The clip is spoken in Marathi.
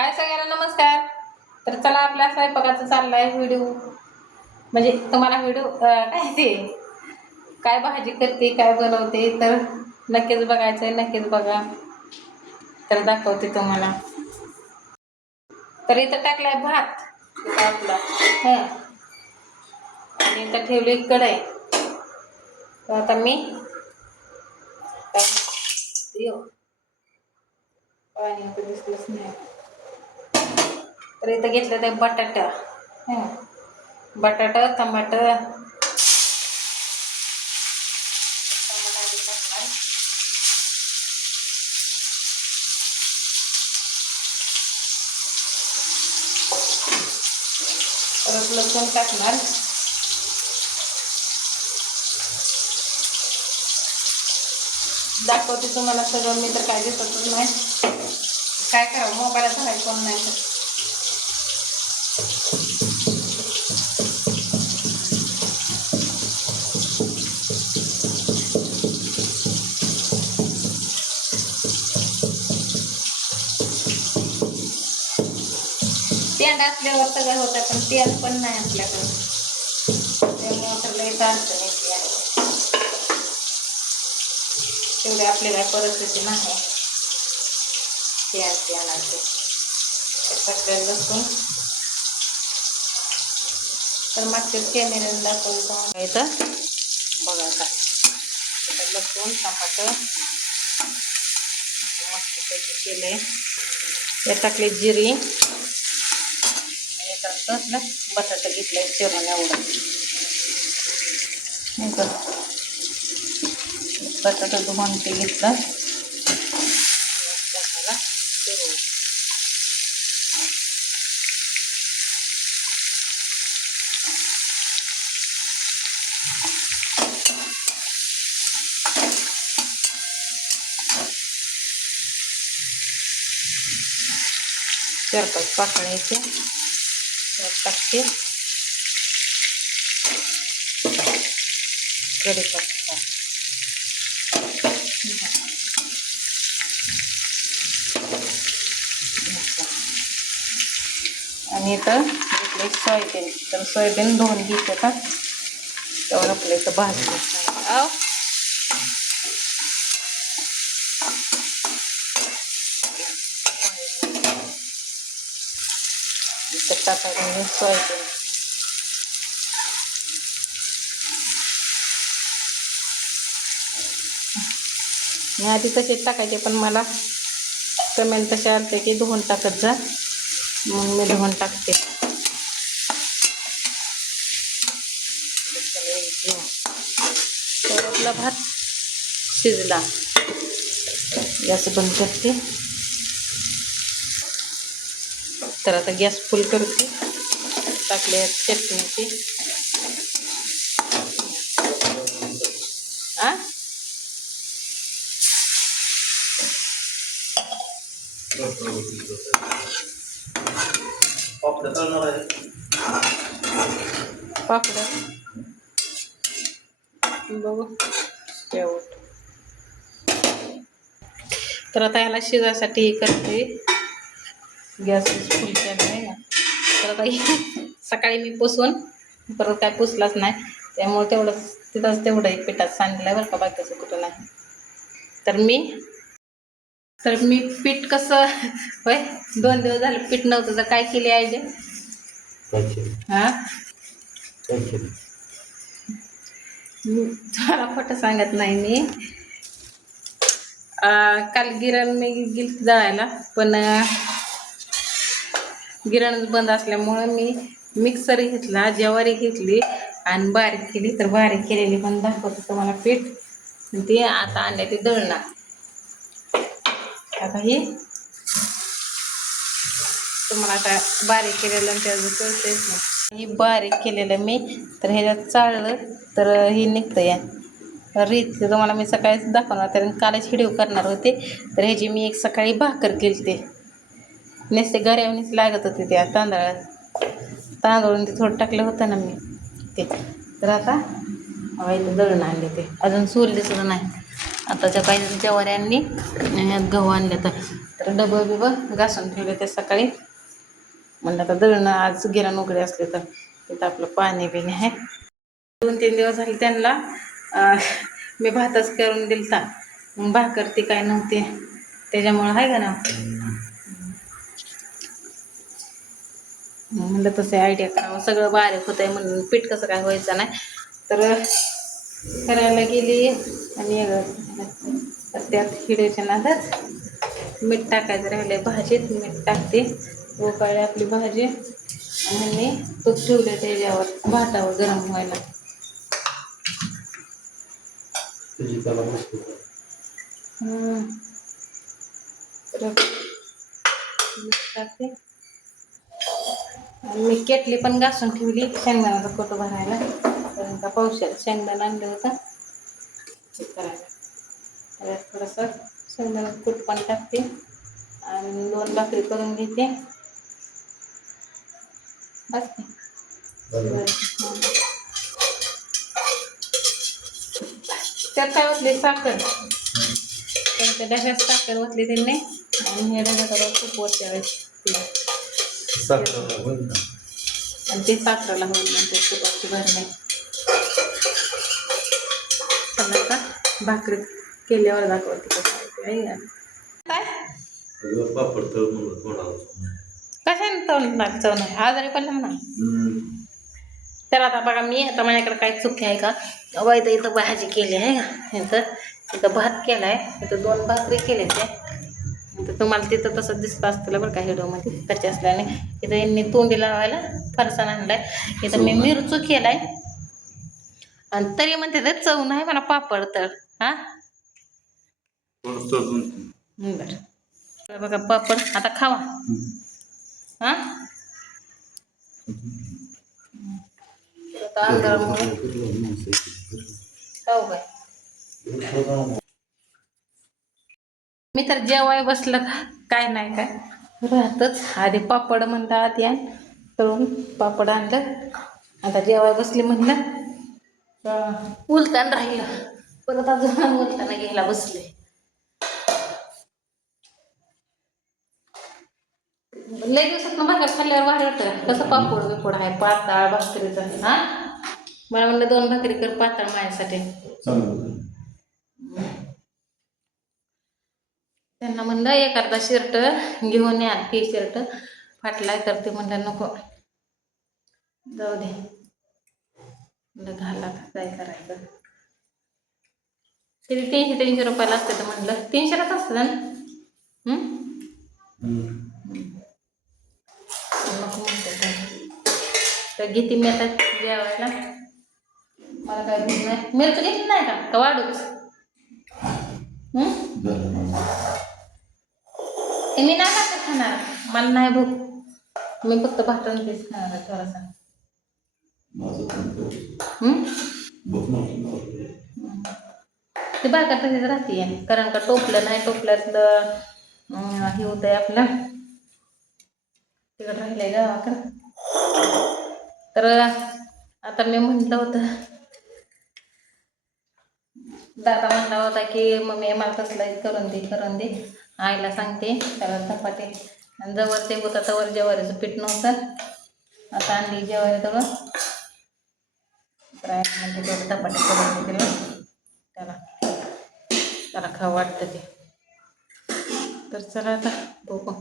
हाय सगळ्यांना नमस्कार. तर चला आपल्या स्वयंपाकाचा चाललाय व्हिडिओ, म्हणजे तुम्हाला व्हिडिओ काय ते काय भाजी करते काय बनवते तर नक्कीच बघायचंय, नक्कीच बघा. तर दाखवते तुम्हाला. तर इथं टाकलाय भात इथं आपला आणि इथं ठेवली कढई. तर आता मी पाणी आता दिसलंच नाही. तर इथं घेतलं ते बटाटा, बटाटा टमाटर आधी टाकणार. परत लसूण टाकणार. दाखवते तुम्हाला सगळं, मी तर काय दिसतच नाही. काय करावं, मोबाईलात धरायचं कोण नाही तर. तेल असल्यावर सगळं होतं, पण तेल पण नाही आपल्याकडं, त्यामुळं सगळं इथं अडचण येते. तेवढी आपली काय परिस्थिती नाही तेल आणायचे. टाकलेलं लसूण तर मागच्याच कॅमेऱ्याने दाखवलं इथं बघा. आता इथं लसूण टमाटर मस्तपैकी केले. त्यात टाकले जिरी आणि त्यात बटाटा घेतलाय चिरून एवढं. बटाटा धुवून ते घेतलं. त्याला चिरून चार-पाच पाकळ्याचे टाकते. कढीपत्ता आणि इथं घेतले सोयाबीन. तर सोयाबीन धुवून घ्यायचं का तेवढं आपलं इथं भाजलं. इथं टाकायचं सोयाबीन. मी आधी तसेच टाकायचे, पण मला कमेंट तसे आलते की धुवून टाकत जा, मग मी धुवून टाकते. तर आपला भात शिजला. गॅस बंद करते. तर आता गॅस फुल करते. टाकले चटणीची पापड बघू शेवट. तर आता याला शिजायसाठी करते. गॅस फुल केला आहे ना. तर आता सकाळी मी पुसून परत काय पुसलाच नाही, त्यामुळे तेवढंच तिथंच तेवढं पिठात सांडलं बरं का, बाकीचं कुठं नाही. तर मी पीठ कसं होय 2 दिवस झालं पीठ नव्हतं तर काय केली आयडिया. तुम्हाला खोटं सांगत नाही मी. काल गिरण मी गेली दळायला, पण गिरणच बंद असल्यामुळं मी मिक्सर घेतला, ज्वारी घेतली आणि बारीक केली. तर बारीक केलेली पण दाखवते तुम्हाला पीठ. ते आता आणले ते दळणार. आता ही तुम्हाला आता बारीक केलेलं त्याचं कळतेच नाही. ही बारीक केलेलं मी तर ह्याच्यात चाळलं तर ही निघतं या रीत. तुम्हाला मी सकाळीच दाखवणार, कारण कालच व्हिडिओ करणार होते. तर ह्याची मी एक सकाळी भाकर केली. ते नुसते गऱ्यावणीच लागत होते त्या तांदूळ ते थोडं टाकलं होतं ना मी ते. तर आता इथं दळून आणले. ते अजून सूर दिसलं नाही. आताच्या काही जवाऱ्यांनी ह्यात गहू आणले तर डबं बिबं घासून ठेवले ते सकाळी. म्हणलं आता दळणं आज गिरण उघडे असले तर तिथं आपलं पाणी बिणी आहे. 2-3 दिवस झाले त्यांना मी भातच करून दिलता. मग भाकर ती काय नव्हती त्याच्यामुळं आहे का ना. म्हणलं तसे आयडिया करावं. सगळं बारीक होत आहे म्हणून पीठ कसं काय व्हायचं नाही तर करायला गेली आणि त्यात हिड्याच्या नादात मीठ टाकायचं राहिले. भाजीत मीठ टाकते. उकळली आपली भाजी आणि तूप ठेवले त्याच्यावर भातावर गरम व्हायला. टाकते. मी केटली पण घासून ठेवली शेंगदाण्याचा कोट भरायला. कारण का पावसाळ्यात शेंगदाणा आणलं होतं ते करायला. त्यात थोडंसं शेंगदाण्याचं कूट पण टाकते आणि 2 भाकरी करून घेते. बस त्यात काय ओतले साखर. त्या डब्यात साखर ओतली त्यांनी आणि ह्या डब्यात खूप वरच्या आणि ते साखरेला होईल नंतर तुपाची भरणे. आता भाकरी केल्यावर दाखवते कसं आहे का काय कशाने तोंड चव नाही आजारी पडला म्हणा. तर आता बघा मी आता माझ्याकडे काय चुकी आहे का. इथं इथं भाजी केली आहे का इथं भात केला आहे. इथं 2 भाकरी केले ते तर तुम्हाला तिथं तसं दिसत असतं बरं का व्हिडिओमध्ये कच्चे असल्याने. इथं यांनी तोंडी लावायला फरसाण आणलाय. इथं मी मिरचू केलाय आणि तरी म्हणते तर चव नाही मला पापड तर हा बरं बघा पापड आता खावा हा. मी तर जेवाय बसलं काय नाही काय राहतच. आधी पापड म्हणता आधी आण तळून पापड आणलं. आता जेवाय बसली म्हणलं उलतान राहिलं परत अजून उलताना घ्यायला बसले. लय दिवसात भाकर खाल्ल्यावर भारी वाटतं. कसं पापड बिपड आहे पाताळ भाकरीचं हा. मला म्हणलं 2 भाकरी कर पाताळ माझ्यासाठी. त्यांना म्हणलं एखादा शर्ट घेऊन या. टी शर्ट फाटलाय तर ते म्हणलं नको जाऊ दे म्हणलं घाला काय करायचं. तरी 300 रुपयाला असते तर म्हणलं 300लाच असतं ना. नको म्हणते तर घेते मी आता जेवायला. मला काय भूक नाही. मिरची घेतली नाही का वाढूच मी नाही भाकर खाणार. मला नाही भूक. मी फक्त भाकरी तेच खाणार आहे थोडासा. ते भाकर तशीच राहते कारण का टोपलं नाही टोपल्यातलं हे होतंय आपलं तिकडं राहिलंय गावाकडं. तर आता मी म्हटलं होतं दादा म्हणला होता की मम्मी मला तसलं करून दे आईला सांगते त्याला धपाटे. आणि जवळ ते होतं तवर ज्वारीचं पीठ नव्हतं. आता आणली ज्वारी तवर तर म्हणजे तेवढं धपाटे करून दिलं त्याला खावं वाटतं ते. तर चला आता बघू